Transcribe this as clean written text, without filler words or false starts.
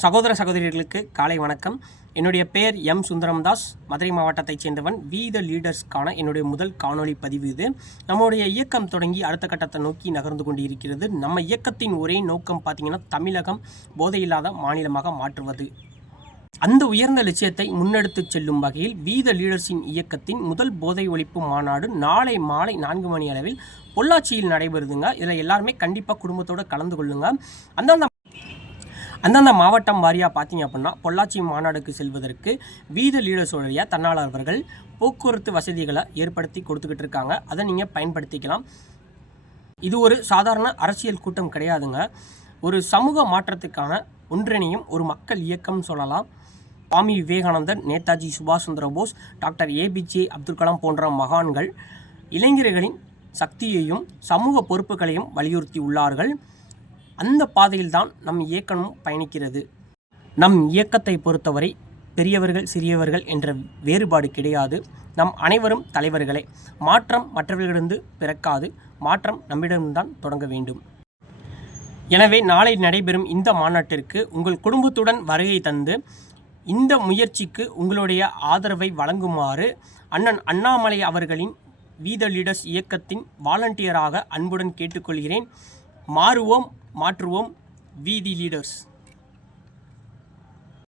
சகோதர சகோதரிகளுக்கு காலை வணக்கம். என்னுடைய பெயர் எம் சுந்தரம்தாஸ். மதுரை மாவட்டத்தைச் சேர்ந்தவன். வி த லீடர்ஸ்க்கான என்னுடைய முதல் காணொளி பதிவு இது. நம்முடைய இயக்கம் தொடங்கி அடுத்த கட்டத்தை நோக்கி நகர்ந்து கொண்டு இருக்கிறது. நம்ம இயக்கத்தின் ஒரே நோக்கம் பார்த்திங்கன்னா, தமிழகம் போதையில்லாத மாநிலமாக மாற்றுவது. அந்த உயர்ந்த லட்சியத்தை முன்னெடுத்து செல்லும் வகையில் வி த லீடர்ஸின் இயக்கத்தின் முதல் போதை ஒழிப்பு மாநாடு நாளை மாலை 4 மணி அளவில் பொள்ளாச்சியில் நடைபெறுதுங்க. இதில் எல்லாருமே கண்டிப்பாக குடும்பத்தோடு கலந்து கொள்ளுங்க. அந்தந்த மாவட்டம் வாரியாக பார்த்தீங்க அப்படின்னா, பொள்ளாச்சி மாநாடுக்கு செல்வதற்கு வி த லீடர்ஸோடைய தன்னாளர்கள் போக்குவரத்து வசதிகளை ஏற்படுத்தி கொடுத்துக்கிட்டு இருக்காங்க. அதை நீங்கள் பயன்படுத்திக்கலாம். இது ஒரு சாதாரண அரசியல் கூட்டம் கிடையாதுங்க. ஒரு சமூக மாற்றத்துக்கான ஒன்றிணையும் ஒரு மக்கள் இயக்கம் சொல்லலாம். சுவாமி விவேகானந்தர், நேதாஜி சுபாஷ் சந்திர போஸ், டாக்டர் ஏபிஜே அப்துல் கலாம் போன்ற மகான்கள் இளைஞர்களின் சக்தியையும் சமூக பொறுப்புகளையும் வலியுறுத்தி உள்ளார்கள். அந்த பாதையில்தான் நம் இயக்கமும் பயணிக்கிறது. நம் இயக்கத்தை பொறுத்தவரை பெரியவர்கள் சிறியவர்கள் என்ற வேறுபாடு கிடையாது. நம் அனைவரும் தலைவர்களே. மாற்றம் மற்றவர்களிடந்து பிறக்காது. மாற்றம் நம்மிடம்தான் தொடங்க வேண்டும். எனவே நாளை நடைபெறும் இந்த மாநாட்டிற்கு உங்கள் குடும்பத்துடன் வருகை தந்து இந்த முயற்சிக்கு உங்களுடைய ஆதரவை வழங்குமாறு அண்ணன் அண்ணாமலை அவர்களின் வி த லீடர்ஸ் இயக்கத்தின் வாலண்டியராக அன்புடன் கேட்டுக்கொள்கிறேன். மாறுவோம், மாற்றுவோம். We the leaders.